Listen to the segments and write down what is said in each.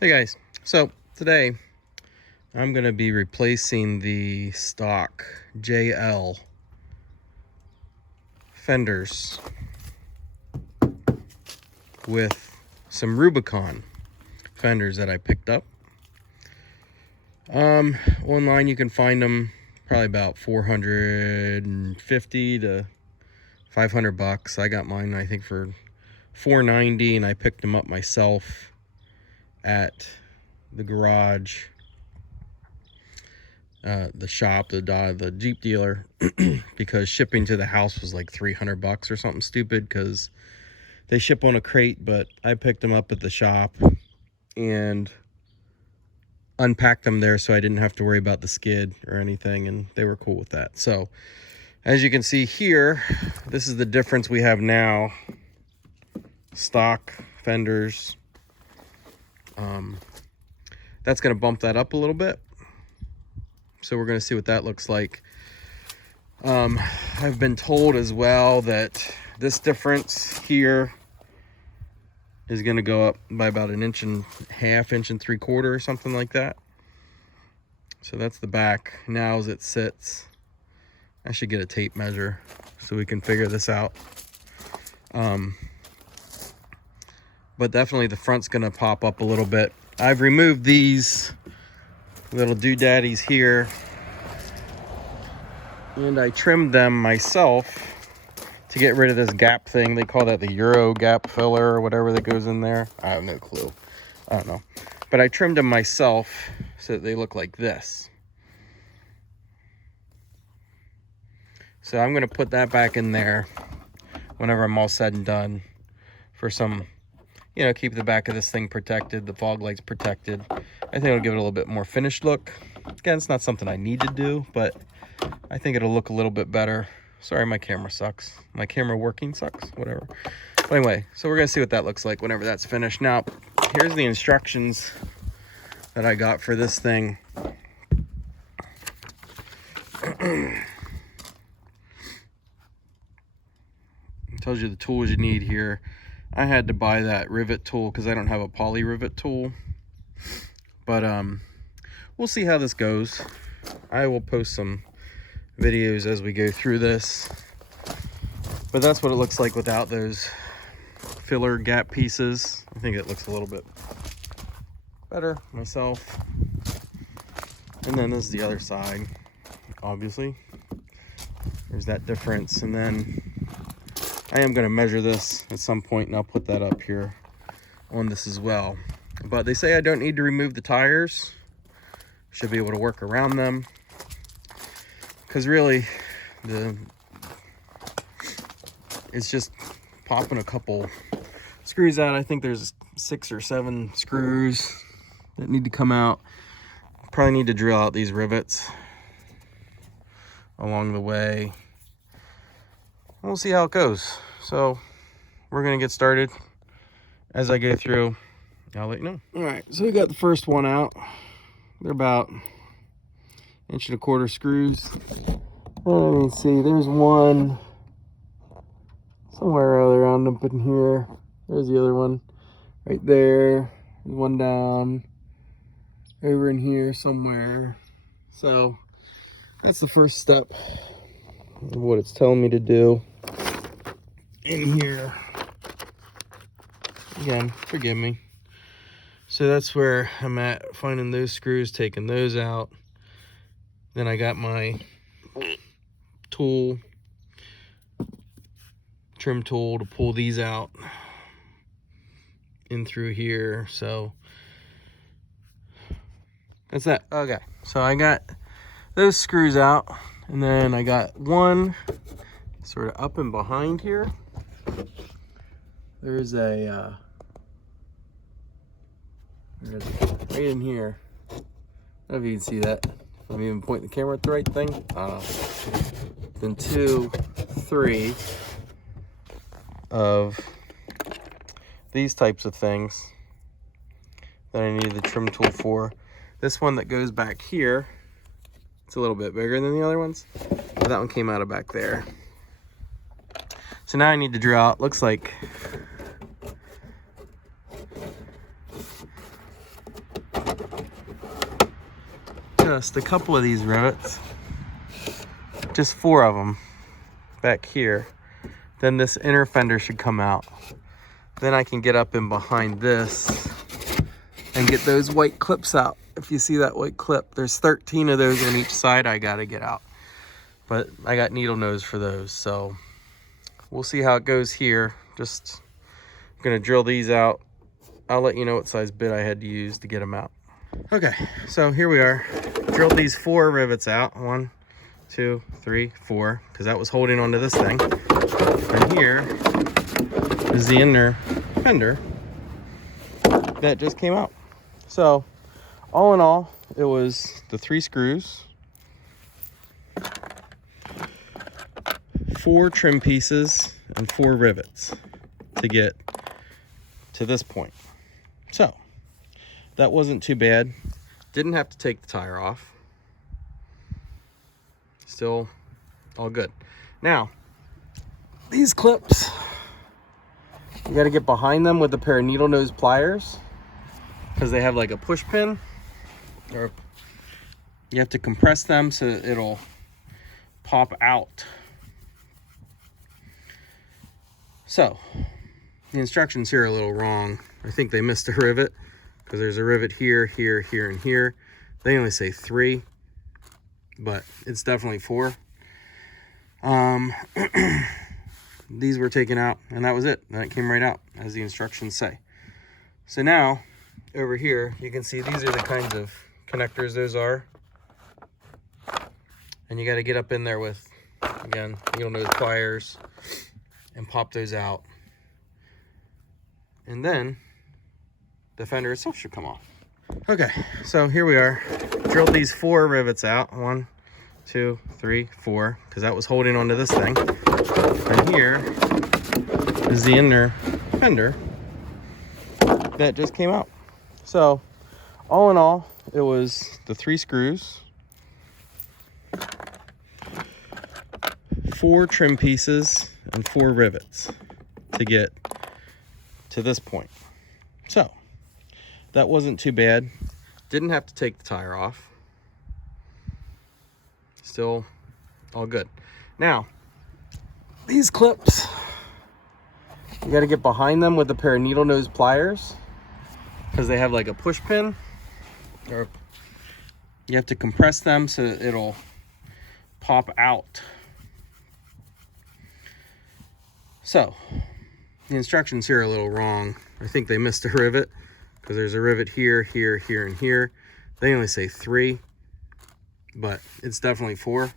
Hey guys, so today I'm going to be replacing the stock JL fenders with some Rubicon fenders that I picked up. Online you can find them probably about $450 to $500. I got mine I think for $490, and I picked them up myself at the garage, the shop, the Jeep dealer, because shipping to the house was like $300 or something stupid, because they ship on a crate. But I picked them up at the shop and unpacked them there, so I didn't have to worry about the skid or anything, and they were cool with that. So as you can see here, this is the difference we have now. Stock fenders, that's going to bump that up a little bit, so we're going to see what that looks like. I've been told as well that this difference here is going to go up by about 1.5 inches, 1.75 inches, or something like that. So that's the back. Now as it sits, I should get a tape measure so we can figure this out. But definitely the front's going to pop up a little bit. I've removed these little doodaddies here, and I trimmed them myself to get rid of this gap thing. They call that the Euro gap filler or whatever that goes in there. I have no clue. I don't know. But I trimmed them myself so that they look like this. So I'm going to put that back in there whenever I'm all said and done, for some, you know, keep the back of this thing protected, the fog lights protected. I think it'll give it a little bit more finished look. Again, it's not something I need to do, but I think it'll look a little bit better. Sorry, my camera sucks. My camera working sucks, whatever. But anyway, so we're gonna see what that looks like whenever that's finished. Now, here's the instructions that I got for this thing. It tells you the tools you need here. I had to buy that rivet tool because I don't have a poly rivet tool. But we'll see how this goes. I will post some videos as we go through this. But that's what it looks like without those filler gap pieces. I think it looks a little bit better myself. And then this is the other side, obviously. There's that difference. And then I am going to measure this at some point, and I'll put that up here on this as well. But they say I don't need to remove the tires. Should be able to work around them, because really it's just popping a couple screws out. I think there's 6 or 7 screws that need to come out. Probably need to drill out these rivets along the way. We'll see how it goes. So we're gonna get started. As I go through, I'll let you know. All right, so we got the first one out. They're about 1.25 inch screws. Let me see, there's one somewhere around up in here. There's the other one right there. There's one down over in here somewhere. So that's the first step of what it's telling me to do in here. Again, forgive me. So that's where I'm at, finding those screws, taking those out. Then I got my tool, trim tool, to pull these out in through here. So that's that. Okay, so I got those screws out, and then I got one sort of up and behind here. There's a right in here. I don't know if you can see that. If I'm even pointing the camera at the right thing. I don't know. Then 2, 3 of these types of things that I need the trim tool for. This one that goes back here, it's a little bit bigger than the other ones, but that one came out of back there. So now I need to drill out, looks like just a couple of these rivets, just 4 of them back here, then this inner fender should come out. Then I can get up in behind this and get those white clips out. If you see that white clip, there's 13 of those on each side I gotta get out. But I got needle nose for those, so we'll see how it goes here. Just gonna drill these out. I'll let you know what size bit I had to use to get them out. Okay, so here we are. Drilled these 4 rivets out. 1, 2, 3, 4, because that was holding onto this thing. And here is the inner fender that just came out. So all in all, it was the 3 screws, 4 trim pieces, and 4 rivets to get to this point. So that wasn't too bad. Didn't have to take the tire off. Still all good. Now, these clips, you got to get behind them with a pair of needle nose pliers because they have like a push pin, or you have to compress them so it'll pop out. So the instructions here are a little wrong. I think they missed a rivet because there's a rivet here, here, here, and here. They only say 3, but it's definitely 4. These were taken out, and that was it. And it came right out as the instructions say. So now over here you can see these are the kinds of connectors those are, and you got to get up in there with, again, needle nose pliers and pop those out, and then the fender itself should come off. Okay, so here we are. Drilled these 4 rivets out. 1, 2, 3, 4, because that was holding onto this thing. And here is the inner fender that just came out. So all in all, it was the 3 screws, 4 trim pieces, and 4 rivets to get to this point. So that wasn't too bad. Didn't have to take the tire off. Still all good. Now, these clips, you got to get behind them with a pair of needle nose pliers because they have like a push pin, or you have to compress them so it'll pop out. So the instructions here are a little wrong. I think they missed a rivet because there's a rivet here, here, here, and here. They only say 3, but it's definitely 4.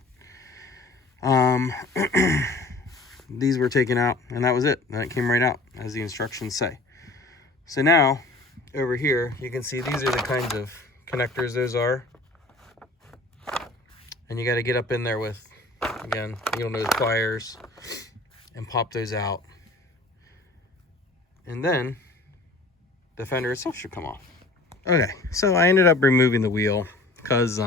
These were taken out, and that was it. And it came right out as the instructions say. So now over here you can see these are the kinds of connectors those are, and you got to get up in there with, again, needle nose pliers and pop those out, and then the fender itself should come off. Okay, so I ended up removing the wheel because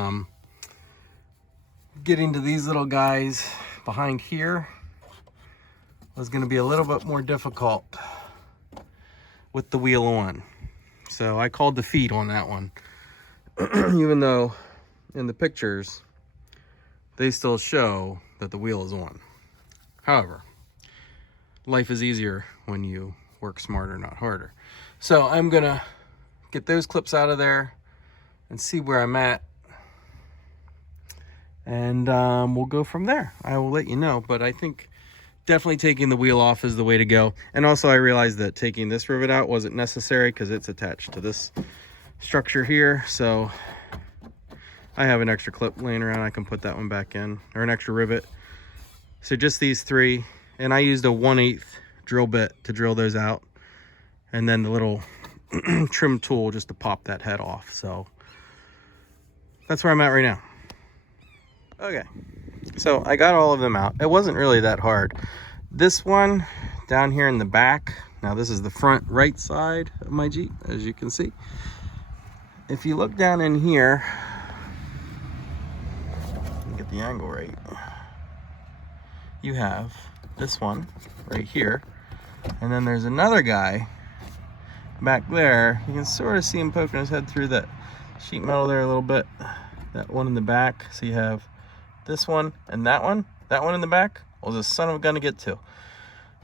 getting to these little guys behind here was going to be a little bit more difficult with the wheel on. So I called the feed on that one. Even though in the pictures they still show that the wheel is on. However, life is easier when you work smarter, not harder. So I'm gonna get those clips out of there and see where I'm at, and we'll go from there. I will let you know, but I think definitely taking the wheel off is the way to go. And also I realized that taking this rivet out wasn't necessary because it's attached to this structure here. So I have an extra clip laying around. I can put that one back in, or an extra rivet. So just these 3, and I used a 1/8 drill bit to drill those out, and then the little trim tool just to pop that head off. So that's where I'm at right now. Okay, so I got all of them out. It wasn't really that hard. This one down here in the back, now this is the front right side of my Jeep, as you can see. If you look down in here, get the angle right, you have this one right here, and then there's another guy back there. You can sort of see him poking his head through that sheet metal there a little bit. that one in the back. So you have this one and that one in the back. Well, the son of a gun to get to.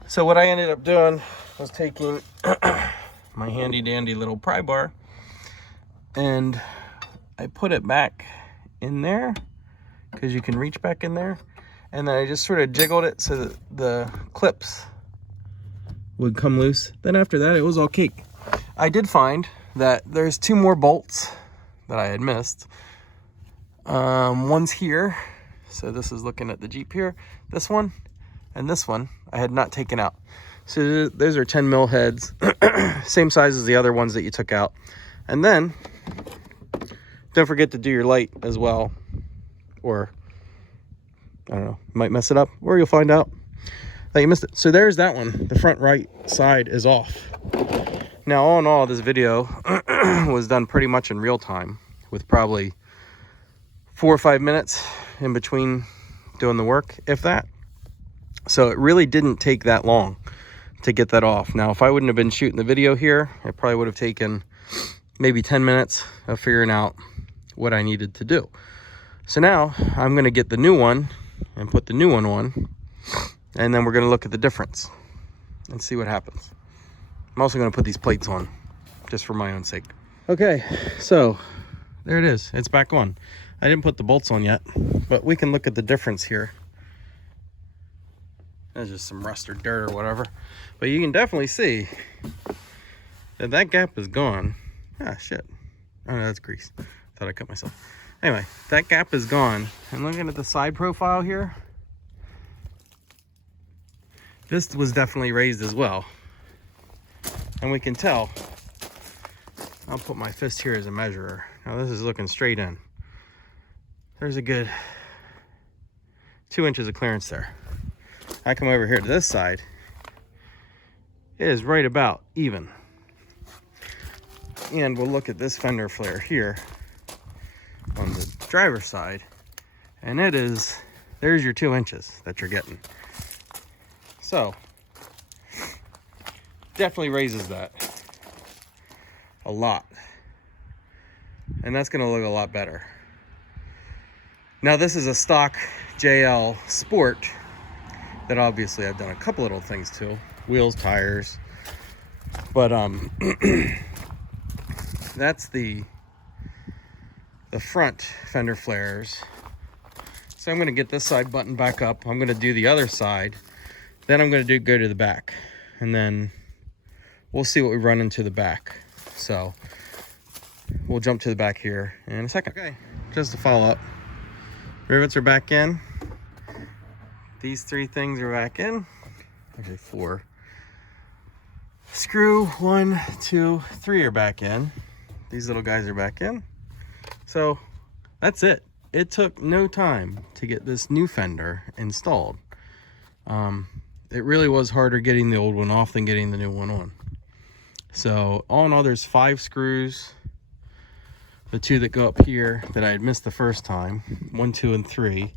So what I ended up doing was taking my handy dandy little pry bar, and I put it back in there because you can reach back in there, and then I just sort of jiggled it so that the clips would come loose. Then after that, it was all cake. I did find that there's 2 more bolts that I had missed. One's here, so this is looking at the Jeep here. This one and this one I had not taken out. So those are 10 mil heads, same size as the other ones that you took out. And then don't forget to do your light as well, or I don't know, you might mess it up, or you'll find out that you missed it. So there's that one. The front right side is off. Now, all in all, this video was done pretty much in real time, with probably 4 or 5 minutes in between doing the work, if that. So it really didn't take that long to get that off. Now, if I wouldn't have been shooting the video here, it probably would have taken maybe 10 minutes of figuring out what I needed to do. So now I'm going to get the new one and put the new one on, and then we're going to look at the difference and see what happens. I'm also going to put these plates on just for my own sake. Okay, so there it is. It's back on. I didn't put the bolts on yet, but we can look at the difference here. There's just some rust or dirt or whatever, but you can definitely see that that gap is gone. Ah, shit. Oh no, that's grease. Thought I cut myself. Anyway, that gap is gone. And looking at the side profile here, this was definitely raised as well. And we can tell. I'll put my fist here as a measurer. Now this is looking straight in. There's a good 2 inches of clearance there. I come over here to this side, it is right about even. And we'll look at this fender flare here on the driver's side, and it is, there's your 2 inches that you're getting. So definitely raises that a lot, and that's going to look a lot better. Now this is a stock JL Sport that obviously I've done a couple little things to, wheels, tires, but that's the front fender flares. So I'm going to get this side button back up. I'm going to do the other side, then I'm going to go to the back, and then we'll see what we run into the back. So we'll jump to the back here in a second. Okay, just to follow up, rivets are back in. These 3 things are back in. Actually 4. Screw 1, 2, 3 are back in. These little guys are back in. So that's it. It took no time to get this new fender installed. It really was harder getting the old one off than getting the new one on. So all in all, there's 5 screws. The 2 that go up here that I had missed the first time, 1, 2, and 3.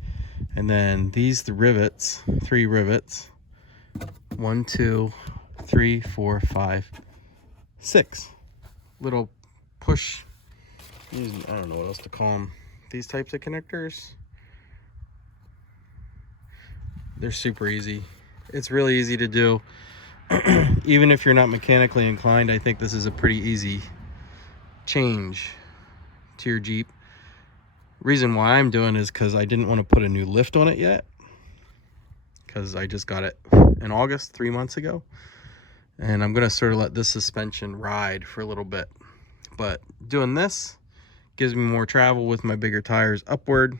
And then these, the rivets, 3 rivets, 1, 2, 3, 4, 5, 6 little push, I don't know what else to call them, these types of connectors. They're super easy. It's really easy to do. Even if you're not mechanically inclined, I think this is a pretty easy change to your Jeep. Reason why I'm doing is because I didn't want to put a new lift on it yet, because I just got it in August, 3 months ago, and I'm going to sort of let this suspension ride for a little bit. But doing this gives me more travel with my bigger tires upward.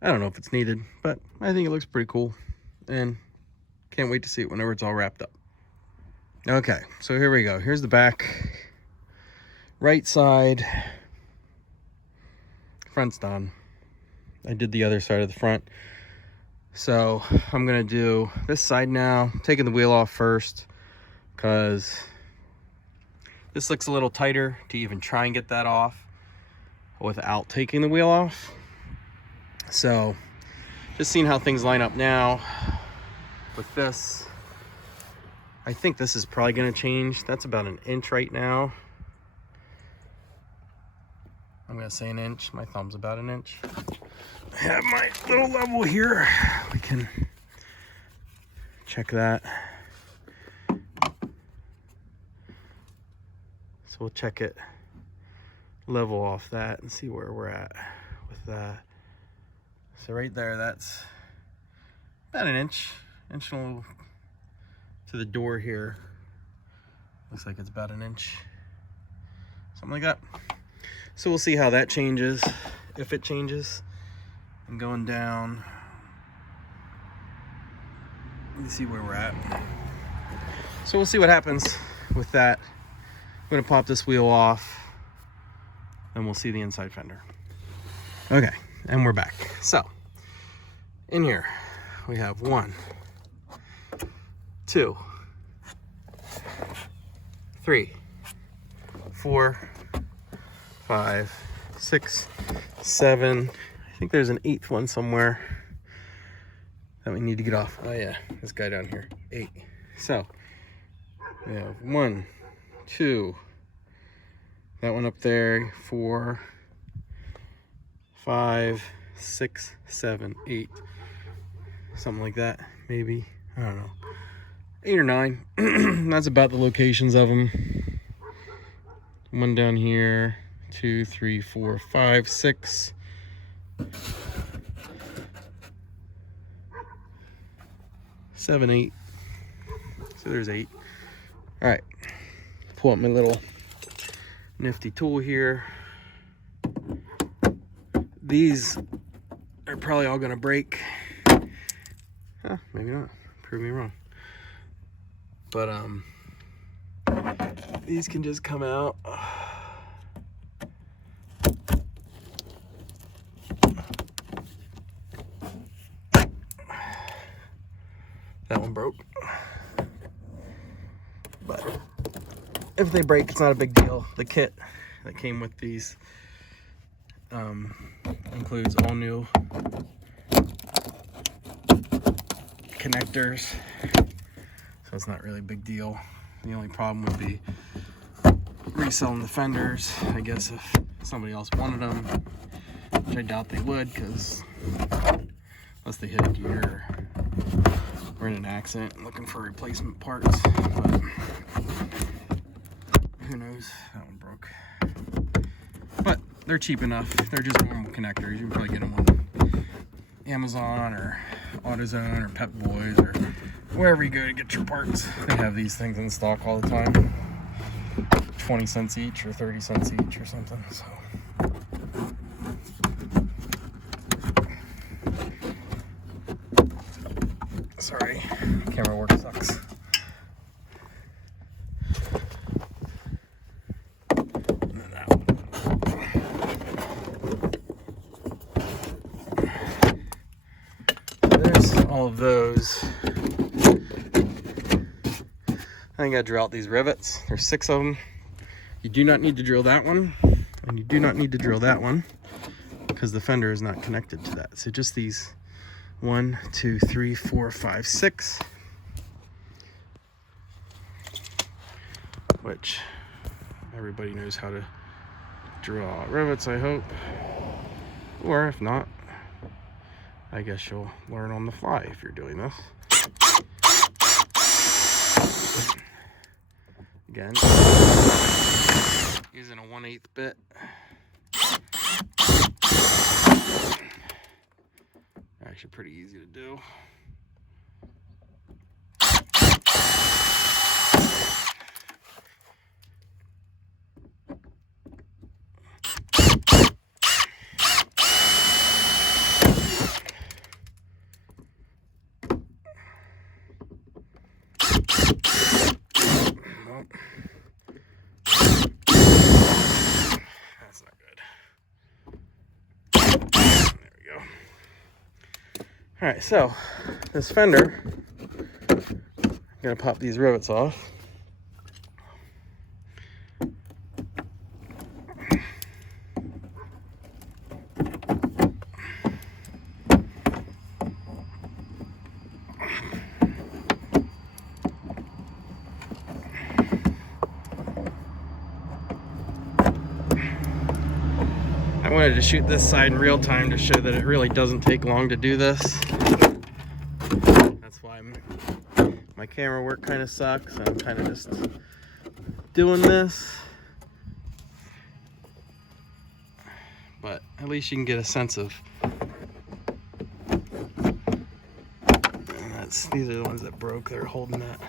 I don't know if it's needed, but I think it looks pretty cool, and can't wait to see it whenever it's all wrapped up. Okay, so here we go. Here's the back. Right side. Front's done. I did the other side of the front. So I'm gonna do this side now. I'm taking the wheel off first because this looks a little tighter to even try and get that off without taking the wheel off. So just seeing how things line up now with this. I think this is probably gonna change. That's about 1 inch right now. I'm gonna say an inch. My thumb's about an inch. I have my little level here. We can check that. So we'll check it level off that and see where we're at with that. So right there, that's about an inch and a little to the door here. Looks like it's about an inch, something like that. So we'll see how that changes, if it changes. And going down, let me see where we're at. So we'll see what happens with that. I'm gonna pop this wheel off and we'll see the inside fender. Okay, and we're back. So in here we have 1, 2, 3, 4, 5, 6, 7. I think there's an 8th one somewhere that we need to get off. Oh yeah, this guy down here, 8. So we have 1, 2, that one up there, 4, 5, 6, 7, 8, something like that, maybe. I don't know, 8 or 9. That's about the locations of them. One down here, 2, 3, 4, 5, 6. 7, 8. So there's 8. All right, pull up my little nifty tool here. These are probably all gonna break. Huh, maybe not. Prove me wrong. But these can just come out. That one broke. But if they break, it's not a big deal. The kit that came with these includes all new connectors, so it's not really a big deal. The only problem would be reselling the fenders, I guess, if somebody else wanted them, which I doubt they would, because unless they hit a deer or in an accident looking for replacement parts. But who knows? That one broke. But they're cheap enough. They're just normal connectors. You can probably get them on Amazon or AutoZone or Pep Boys or wherever you go to get your parts. They have these things in stock all the time. 20 cents each or 30 cents each or something. So sorry, camera work sucks. And then that one. There's all of those. I gotta drill out these rivets. There's 6 of them. You do not need to drill that one, and you do not need to drill that one because the fender is not connected to that. So just these 1, 2, 3, 4, 5, 6, which everybody knows how to drill out rivets, I hope. Or if not, I guess you'll learn on the fly if you're doing this. Again, using a 1/8 bit. Actually pretty easy to do. That's not good. There we go. All right, so this fender, I'm gonna pop these rivets off. I wanted to shoot this side in real time to show that it really doesn't take long to do this. That's why my camera work kind of sucks. I'm kind of just doing this. But at least you can get a sense of, and these are the ones that broke. They're holding that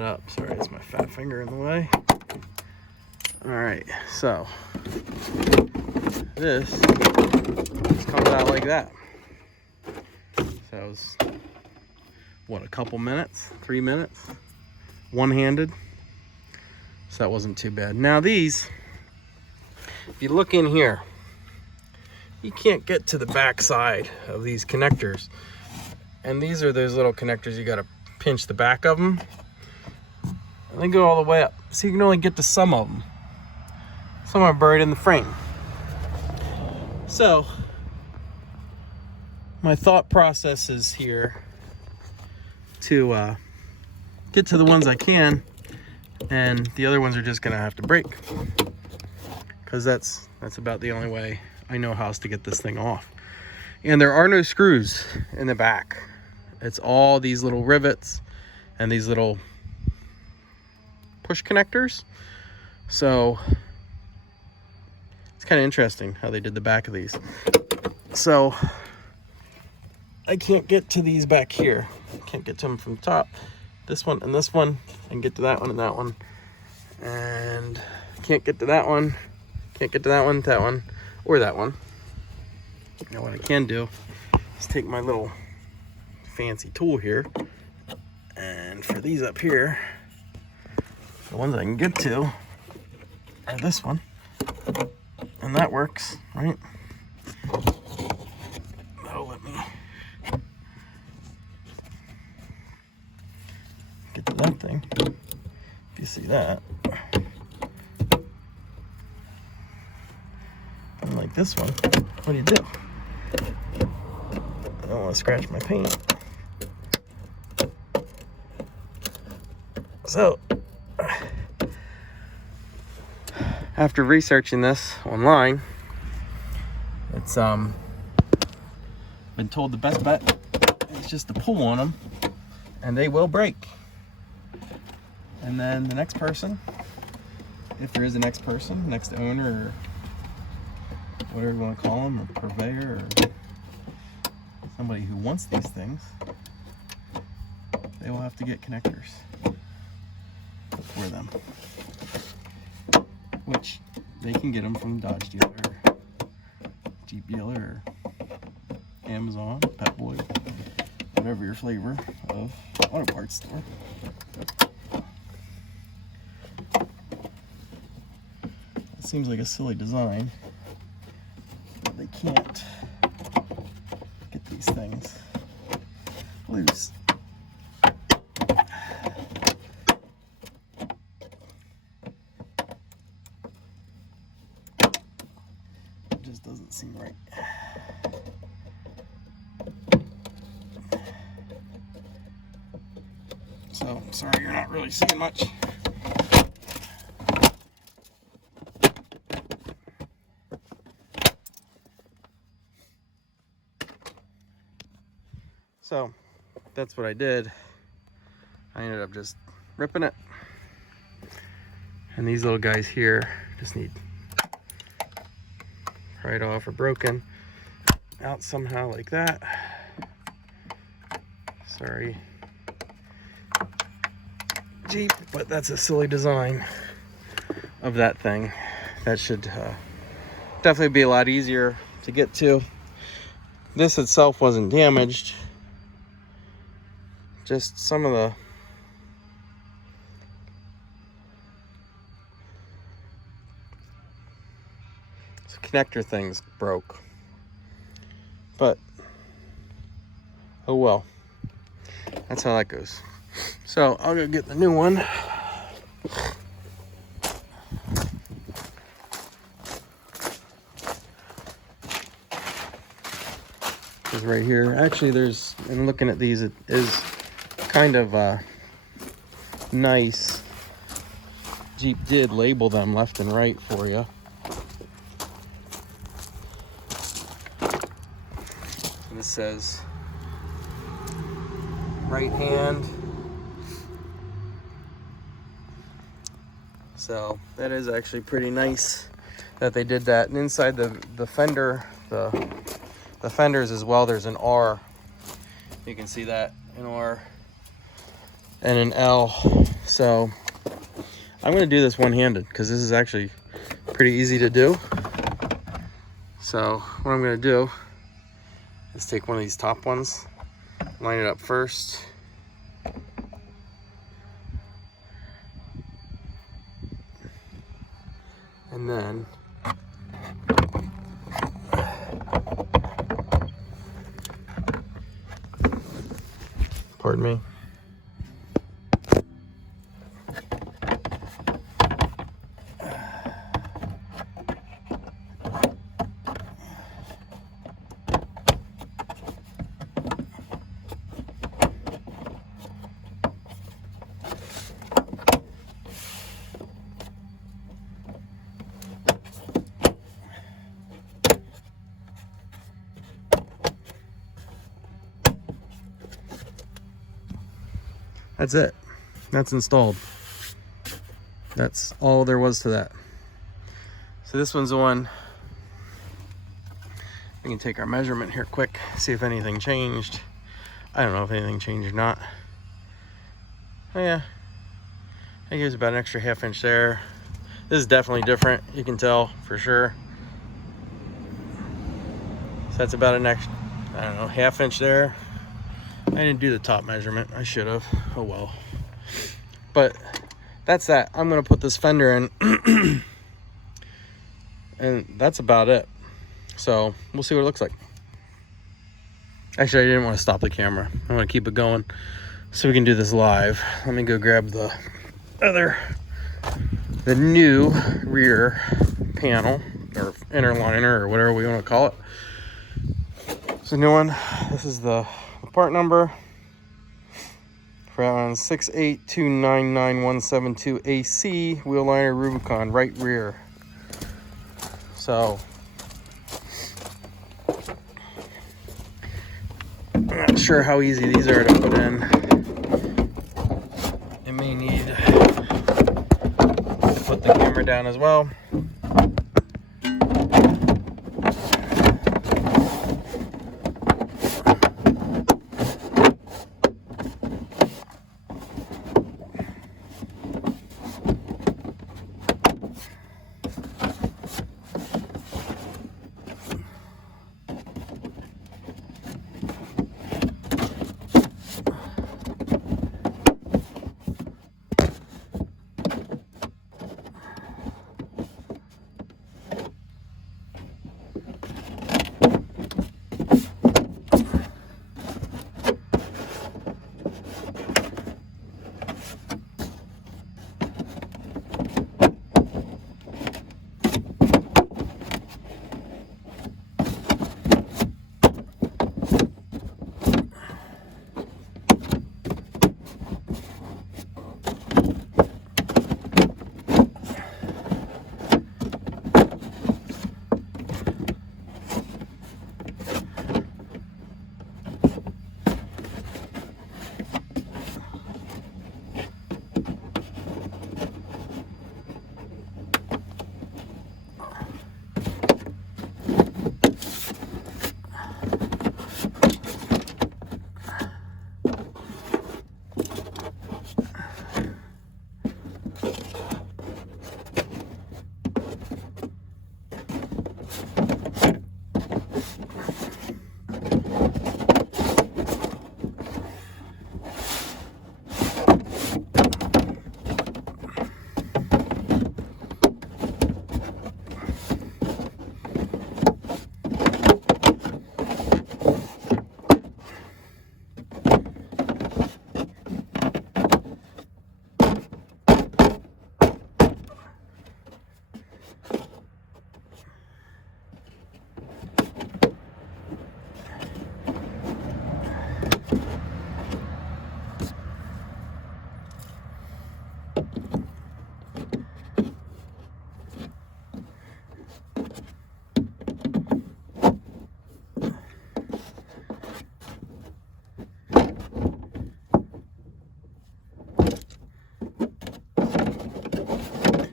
up. Sorry, it's my fat finger in the way. All right, so this comes out like that. So that was, what, a couple minutes, 3 minutes, one-handed. So that wasn't too bad. Now these, if you look in here, you can't get to the back side of these connectors. And these are those little connectors, you gotta pinch the back of them. And they go all the way up. So you can only get to some of them. Some are buried in the frame. So, my thought process is here to get to the ones I can, and the other ones are just gonna have to break. Because that's about the only way I know how to get this thing off. And there are no screws in the back. It's all these little rivets and these little push connectors. So it's kind of interesting how they did the back of these. So I can't get to these back here. I can't get to them from the top. This one and this one. I can get to that one and that one. And can't get to that one. Can't get to that one, or that one. Now what I can do is take my little fancy tool here, and for these up here, the ones I can get to are this one, and that works, right? That'll let me get to that thing, if you see that. And like this one, what do you do? I don't want to scratch my paint. So, after researching this online, it's been told the best bet is just to pull on them, and they will break. And then the next person, if there is a next person, next owner, or whatever you want to call them, or purveyor, or somebody who wants these things, they will have to get connectors for them, which they can get them from Dodge dealer, or Jeep dealer, or Amazon, Pet Boy, whatever your flavor of auto parts store. It seems like a silly design. They can't get these things loose. It just doesn't seem right. So, sorry you're not really seeing much. So that's what I did. I ended up just ripping it. And these little guys here just need right off or broken out somehow like that. Sorry, Jeep, but that's a silly design of that thing. That should definitely be a lot easier to get to. This itself wasn't damaged. Just some of the connector things broke, but oh well, that's how that goes. So I'll go get the new one. Is right here. Actually, there's, and looking at these, it is kind of nice. Jeep did label them left and right for you. this says right hand. So that is actually pretty nice that they did that. And inside the fender, the fenders as well, there's an R. You can see that, an R and an L. So I'm gonna do this one-handed because this is actually pretty easy to do. So what I'm gonna do is take one of these top ones, line it up first. And then pardon me. That's it. That's installed. That's all there was to that. So this one's the one. We can take our measurement here quick, see if anything changed. I don't know if anything changed or not. Oh yeah, I think there's about an extra ½ inch there. This is definitely different, you can tell for sure. So that's about an extra, I don't know, ½ inch there. I didn't do the top measurement, I should have. Oh well. But that's that. I'm gonna put this fender in and that's about it. So we'll see what it looks like. Actually, I didn't want to stop the camera. I want to keep it going so we can do this live. Let me go grab the new rear panel or inner liner or whatever we want to call it. It's a new one. This is the part number for that one, 682997172 AC wheel liner Rubicon right rear. So I'm not sure how easy these are to put in. It may need to put the camera down as well.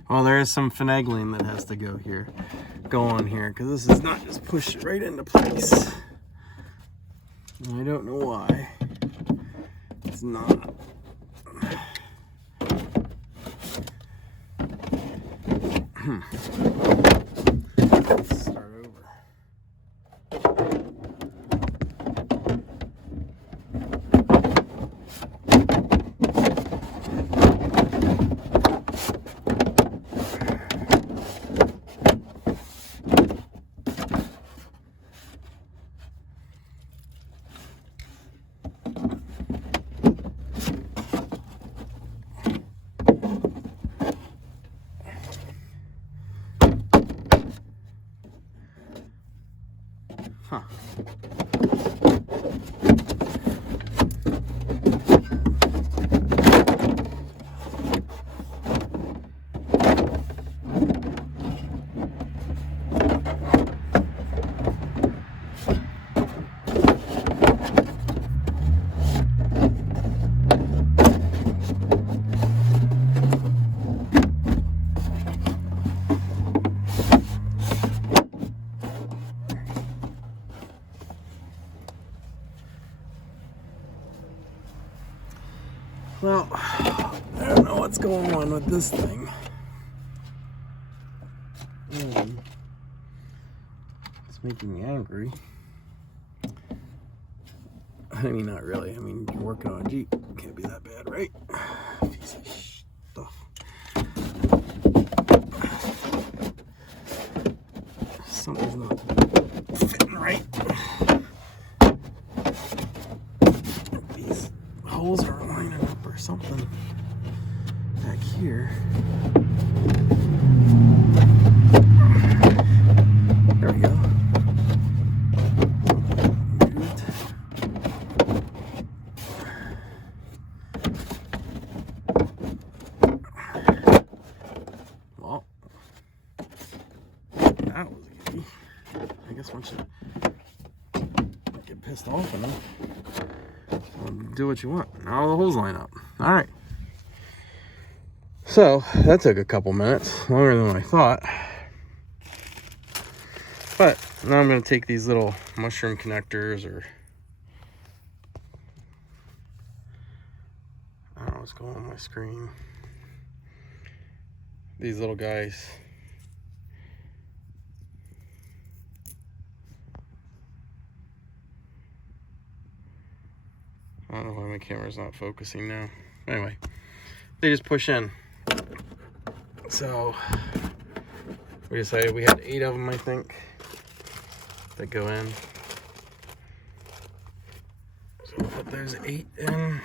Well, there is some finagling that has to go on here, because this is not just pushed right into place. And I don't know why it's not. Let's start over. Huh. Well, I don't know what's going on with this thing. It's making me angry. I mean, not really. I mean, you're working on a Jeep. Can't be that bad, right? Piece of stuff. Something's not fitting right. These holes are lining up or something back here. There we go. Moved. Well, that was easy. I guess once you get pissed off enough, do what you want. Now the holes line up. All right. So that took a couple minutes, longer than I thought. But now I'm going to take these little mushroom connectors, or I don't know what's going on my screen. These little guys. I don't know why my camera's not focusing now. Anyway, they just push in. So we decided we had 8 of them, I think, that go in. So we'll put those 8 in.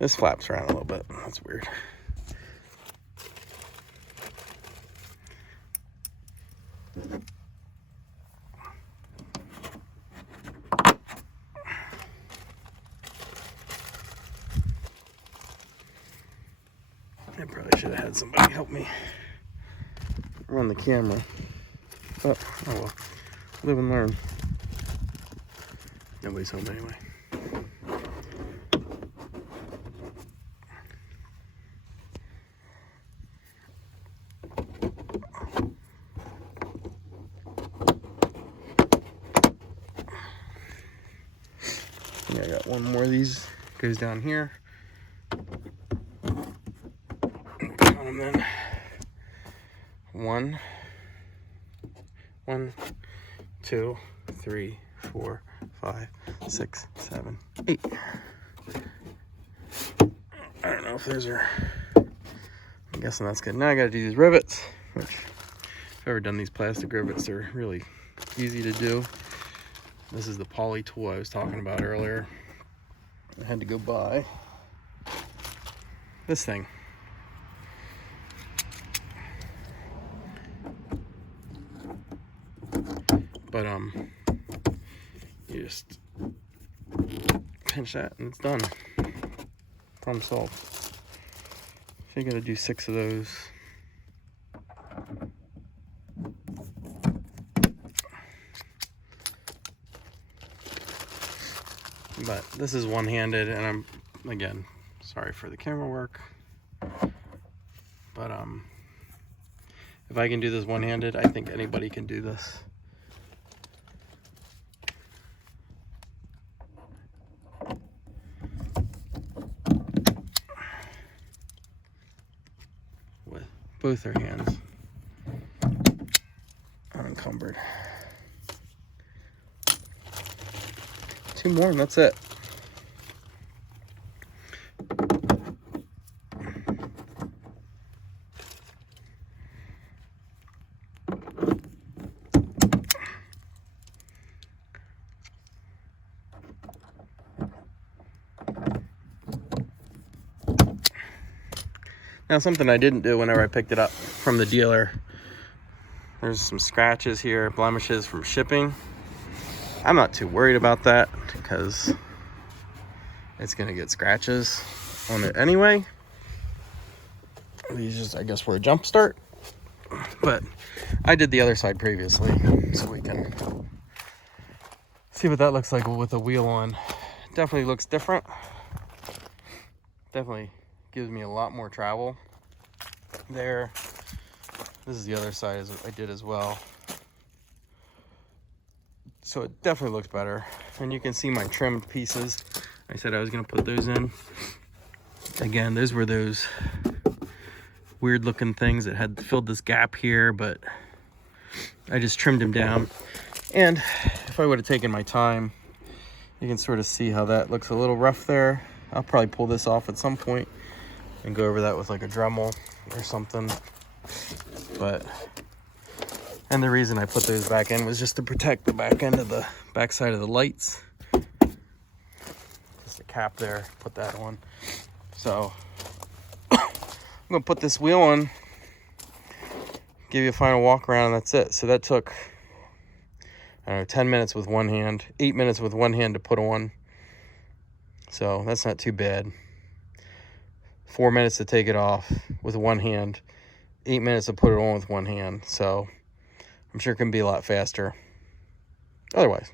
This flaps around a little bit. That's weird. I probably should have had somebody help me run the camera. But, oh well. Live and learn. Nobody's home anyway. Yeah, I got one more of these. Goes down here. Count them then. 1, 2, 3, 4, 5, 6, 7, 8. I don't know if those are. I'm guessing that's good. Now I got to do these rivets, which if I've ever done these plastic rivets, they're really easy to do. This is the poly tool I was talking about earlier. I had to go buy. this thing. But you just pinch that and it's done. Problem solved. So you gotta do 6 of those. But this is one-handed, and I'm, again, sorry for the camera work. But if I can do this one-handed, I think anybody can do this. With both their hands unencumbered. 2 more and that's it. Now, something I didn't do whenever I picked it up from the dealer, there's some scratches here, blemishes from shipping. I'm not too worried about that because it's gonna get scratches on it anyway. These just, I guess, were a jump start. But I did the other side previously, so we can see what that looks like with the wheel on. Definitely looks different. Definitely gives me a lot more travel there. This is the other side as I did as well. So it definitely looks better. And you can see my trimmed pieces. I said I was gonna put those in. Again, those were those weird looking things that had filled this gap here, but I just trimmed them down. And if I would have taken my time, you can sort of see how that looks a little rough there. I'll probably pull this off at some point and go over that with like a Dremel or something. But, and the reason I put those back in was just to protect the back end of the back side of the lights. Just a cap there, put that on. So I'm gonna put this wheel on, give you a final walk around, and that's it. So that took, I don't know, 10 minutes with one hand, 8 minutes with one hand to put on. So that's not too bad. 4 minutes to take it off with one hand, 8 minutes to put it on with one hand. So I'm sure it can be a lot faster otherwise.